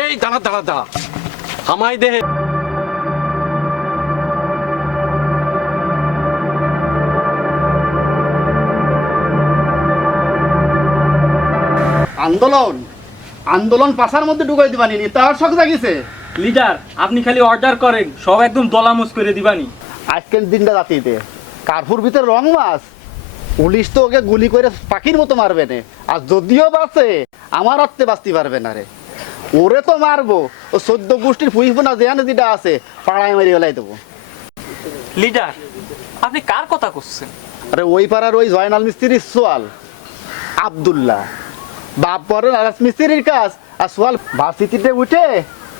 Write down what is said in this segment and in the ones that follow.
এই দাঁড়া দাঁড়া দাঁড়া। আমায় দেহে আন্দোলন আন্দোলন পাশার মধ্যে ঢুকাই দিবানি নি তার শখ জাগিছে। লিডার আপনি খালি অর্ডার করেন সব একদম দলামুজ করে দিবানি। আজকের দিনটা রাতিতে কার্ফুর ভিতরে রং মাছ। পুলিশ তো ওকে গুলি করে পাখির মতো মারবে না। আর যদিও বাঁচে আমার হাতে বাঁচতে পারবে না রে। ওরে তো মারবো। ও সদ্য গোষ্ঠীর ফুইব না যেখানে যেটা আছে পাড়ায় মেরে ফেলাই দেবো। লিডার আপনি কার কথা করছেন আরে ওই পাড়ার ওই জয়নাল মিস্ত্রির সোয়াল আবদুল্লাহ। বাপ পরের পরে রাজমিস্ত্রির কাজ। আর সোয়াল ভার্সিটিতে উঠে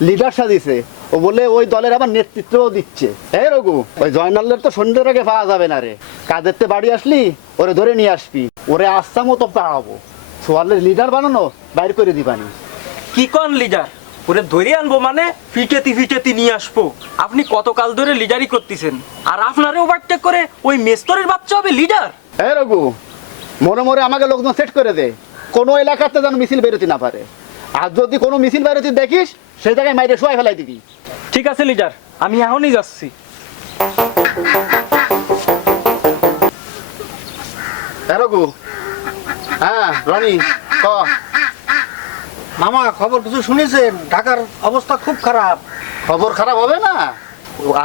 লিডার সাজিছে ও বলে ওই দলের আবার নেতৃত্বও দিচ্ছে। এই রঘু ওই জয়নালের তো সন্ধ্যের আগে পাওয়া যাবে না রে। কাদের তে বাড়ি আসলি ওরে ধরে নিয়ে আসবি। ওরে আস্থা মতো পাড়াবো সোয়ালের লিডার বানানো বাইর করে দিবানি কি কোন লিডার? ওরে ধরে আনব মানে ফিটেতি ফিটেতি নিয়ে আসব। আপনি কতকাল ধরে লিডারই করতেছেন? আর আপনারে ওভারটেক করে ওই মেস্তরের বাচ্চা হবে লিডার? এই রঘু মনে মনে আমাকে লোকজন সেট করে দে। কোনো এলাকাতে যেন মিছিল বেরোতে না পারে। আর যদি কোনো মিছিল বেরোতে দেখিস সেই জায়গায় মাইরে শোয়াই ফেলাই দিবি। ঠিক আছে লিডার। আমি এখনই যাচ্ছি। রঘু হ্যাঁ রনি ক? মামা খবর কিছু শুনেছেন? ঢাকার অবস্থা খুব খারাপ। খবর খারাপ হবে না?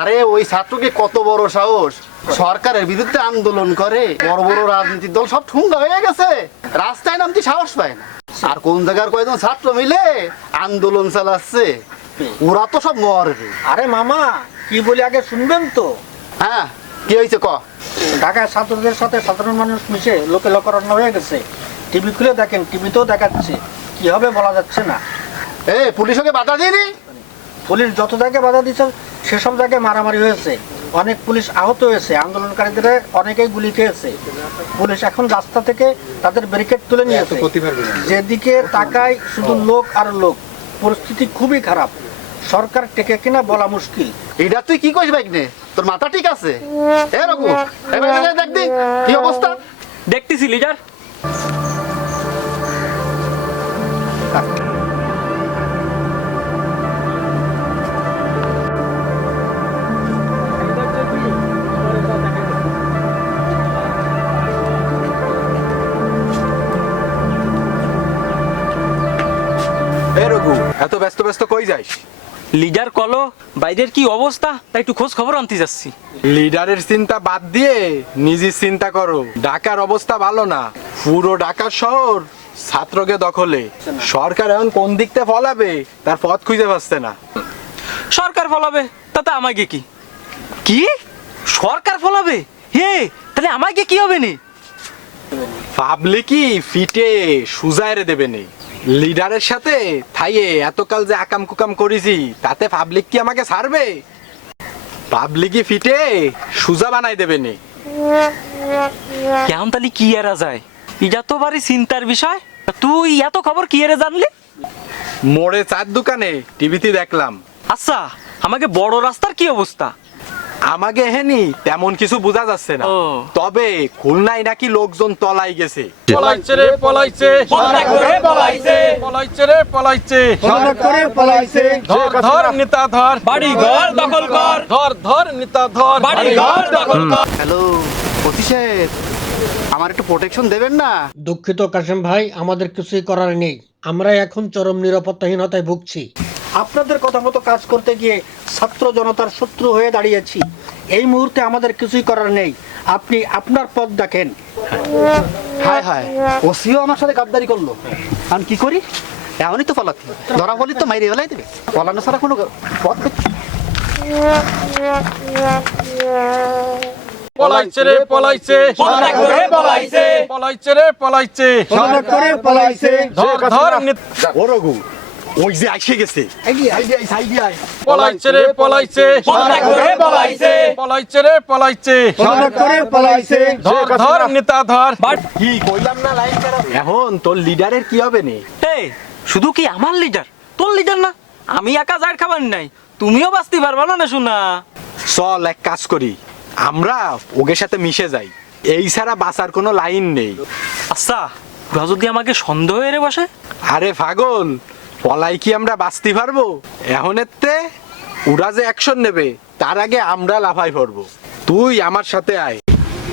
আরে ওই ছাত্রকে কত বড় সাহস। সরকারের বিরুদ্ধে আন্দোলন করে বড় বড় রাজনৈতিক দল সব ঠুঙ্গা হয়ে গেছে। রাস্তায় নামতে সাহস পায় না। আর কোন জায়গার কয়েকজন ছাত্র মিলে আন্দোলন চালাচ্ছে? ওরা তো সব মরবে আরে মামা কি বলি আগে শুনবেন তো? হ্যাঁ কি হয়েছে ক? ঢাকায় ছাত্রদের সাথে সাধারণ মানুষ মিশে লোকে লোকারণ্য হয়ে গেছে। টিভি খুলে দেখেন টিভিতেও দেখাচ্ছে। কি হবে বলা যাচ্ছে না। এ পুলিশ ওকে বাধা দিয়েনি? পুলিশ যত জায়গায় বাধা দিচ্ছে সেসব জায়গায় মারামারি হয়েছে। অনেক পুলিশ আহত হয়েছে। আন্দোলনকারীদের অনেকেই গুলি খেয়েছে। পুলিশ এখন রাস্তা থেকে তাদের ব্যারিকেড তুলে নিয়েছে। যেদিকে তাকায় শুধু লোক আর লোক। পরিস্থিতি খুবই খারাপ। সরকার টেকে কিনা বলা মুশকিল। এটা তুই কি কইস বাইক নে? তোর মাথা ঠিক আছে? এ রঘু এবার দেখ দি কি অবস্থা? দেখতেছি লিডার এ রঘু এত ব্যস্ত ব্যস্ত কই যাইস লিডার কলো বাইরের কি অবস্থা? তাই একটু খোঁজ খবর আনতে যাচ্ছি। লিডারের চিন্তা বাদ দিয়ে নিজের চিন্তা করো। ঢাকার অবস্থা ভালো না। পুরো ঢাকা শহর ছাত্রকে দখলে। সরকার এখন কোন দিকতে ফলাবে তার পথ খুঁজে পাচ্ছে না। সরকার ফলাবে তাতে আমাকে কি? কি? সরকার ফলাবে? হে তাহলে আমাকে কি হবে নি? পাবলিকই ফিটে সুজায়রে দেবে নেই লিডারের সাথে? থাইয়ে এতকাল যে আকাম কুকাম করেছি তাতে পাবলিক কি আমাকে ছাড়বে? পাবলিকই ফিটে সুজা বানাই দেবে নেই কেমন তাহলে কি এরা যায়? এটা তো বাড়ি চিন্তার বিষয়। তুই এত খবর কি এরা জানলি? মোড়ে চার দোকানে টিভিতে দেখলাম। আচ্ছা আমাকে বড় রাস্তার কি অবস্থা? আমাকে হেনি তেমন কিছু বোঝা যাচ্ছে না। তবে খুলনায় নাকি লোকজন তলাই গেছে। পলাইছে রে পলাইছে। পলাইছে পলাইছে। রে পলাইছে। ধর ধর নেতা ধর। বাড়ি ঘর দখল কর। ধর ধর নেতা ধর। বাড়ি ঘর দখল কর। হ্যালো অতি আমার একটু প্রোটেকশন দেবেন না? দুঃখিত কাশেম ভাই আমাদের কিছুই করার নেই। আমরা এখন চরম নিরাপত্তাহীনতায় ভুগছি। আপনাদের কথা মতো কাজ করতে গিয়ে ছাত্র জনতার শত্রু হয়ে দাঁড়িয়েছি। এই মুহূর্তে আমাদের কিছুই করার নেই। আপনি আপনার পথ দেখেন। হায় হায় ওসিও আমার সাথে গাদ্দারি করল। আমি কি করি? এমনই তো পলাতে। ধরা বলি তো মাইরে ফেলাই দেবে। পলানো ছাড়া কোনো পথ পলাইছে রে পলাইছে। পলাইছে পলাইছে। রে পলাইছে। ধর ধর নেতা ও রঘু। ওই যে আইসে গেছে। পলাইছে রে পলাইছে। পলাইছে রে পলাইছে। ধর ধর নেতা ধর। কি কইলাম না লাইন এখন তোর লিডারের কি হবে নে? এই শুধু কি আমার লিডার? তোর লিডার না? আমি একা যার খাবার নাই। তুমিও বাঁচতে পারবা না না শোনা চল এক কাজ করি। আমরা ওকে সাথে মিশে যাই। এই ছাড়া বাঁচার কোনো লাইন নেই। আচ্ছা ওরা যদি আমাকে সন্দেহ এরে বসে? আরে পাগল পলাই কি আমরা বাঁচতে পারব? এখন তে ওরা যে অ্যাকশন নেবে তার আগে আমরা লাফাই পড়ব। তুই আমার সাথে আয়।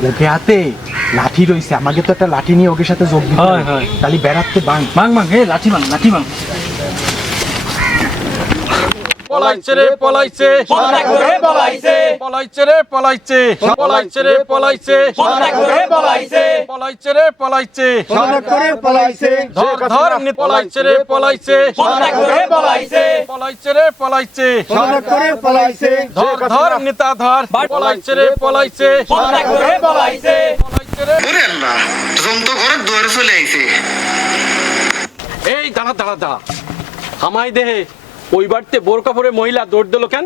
ওকে হাতে লাঠি রইছে আমাকে তো একটা লাঠি নিয়ে ওকে সাথে যোগ দিতে হয়, হয়। তাহলে বেড়াতে বাং বাং বাং হে লাঠি বাং লাঠি মাং পলাইছে রে পলাইছে পলাইছে পলাইছে রে পলাইছে পলাইছে রে পলাইছে পলাইছে পলাইছে রে পলাইছে পলাইছে ধর ধর পলাইছে রে পলাইছে পলাইছে পলাইছে রে পলাইছে পলাইছে ধর ধর নেতা ধর পলাইছে রে পলাইছে পলাইছে পলাইছে ওরে আল্লাহ তোর ঘরের দুয়ারে চলে আইছে এই দাঁড়া দাঁড়া দাঁড়া হামাই দেহে ওই বাড়িতে বোর কাপড়ে মহিলা দৌড় দিল কেন?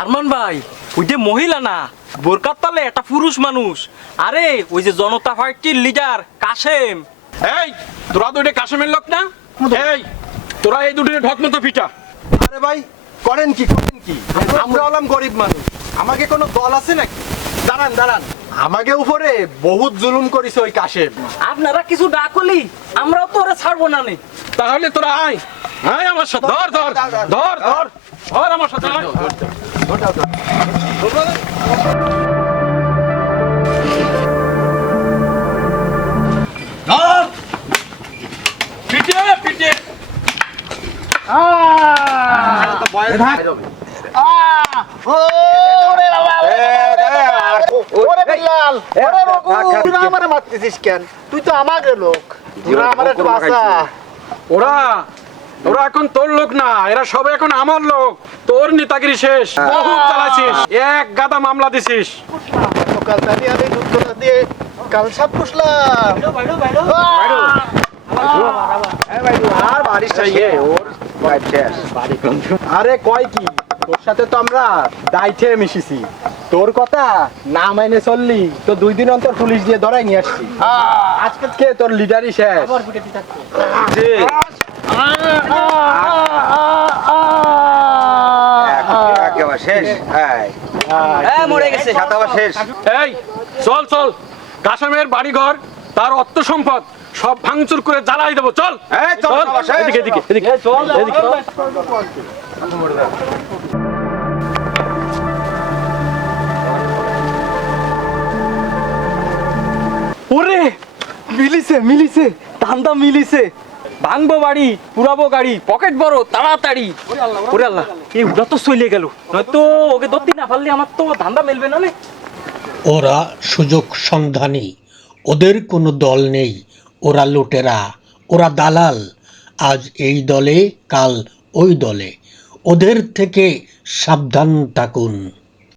আরমান ভাই ওই যে মহিলা না বোরকার তালে একটা পুরুষ মানুষ। আরে ওই যে জনতা পার্টির লিডার কাশেম। এই তোরা দুইটা কাশেমের লোক না? এই তোরা এই দুটো ঢক মতো পিটা। আরে ভাই করেন কি করেন কি? আমরা হলাম গরিব মানুষ। আমাকে কোনো দল আছে নাকি? দাঁড়ান দাঁড়ান। আমাকে উপরে বহুত জুলুম করিস ওই কাশেম। আপনারা কিছু না করলি আমরাও তো ওরা ছাড়বো না নে। তাহলে তোরা আয়। আয় আমার সাথে ধর ধর ধর ধর ধর আমার সাথে ধর। পিটে পিটে ওরে বিল্লাল ওরে রঘু তুই আমারে মারতেছিস কেন? তুই তো আমাদের লোক। ওরা ওরা এখন তোর লোক না এরা সব এখন আমার লোক। তোর নেতাগিরি শেষ বহুত চালাইছিস এক গাদা মামলা দিছিস। সকাল তালি আমি দুধ করে দিয়ে কাল সাপ পুষলাম। আরে কয় কি? তোর সাথে তো আমরা দাইঠে মিশিছি। তোর কথা না মাইনে চললি তো দুই দিন অন্তর পুলিশ দিয়ে ধরাই নিয়ে আসছি। আজকে থেকে তোর লিডারই শেষ। যে, মরে গেছে। এই চল চল। কাসামের বাড়িঘর তার অর্থ সম্পদ সব ভাঙচুর করে জ্বালাই দেবো। চল। চল এদিকে এদিকে এদিকে। এদিকে ওরে মিলিছে মিলিছে ধান্দা মিলিছে। ভাঙবো বাড়ি, পুরাবো গাড়ি, পকেট বড়, তাড়াতাড়ি। ওরে আল্লাহ, এই উড়া তো চলে গেল। নয়তো ওকে ধরতে না পারলে আমার তো ধান্দা মেলবে না। ওরা সুযোগ সন্ধানী, ওদের কোনো দল নেই, ওরা লুটেরা, ওরা দালাল। আজ এই দলে, কাল ওই দলে। ওদের থেকে সাবধান থাকুন।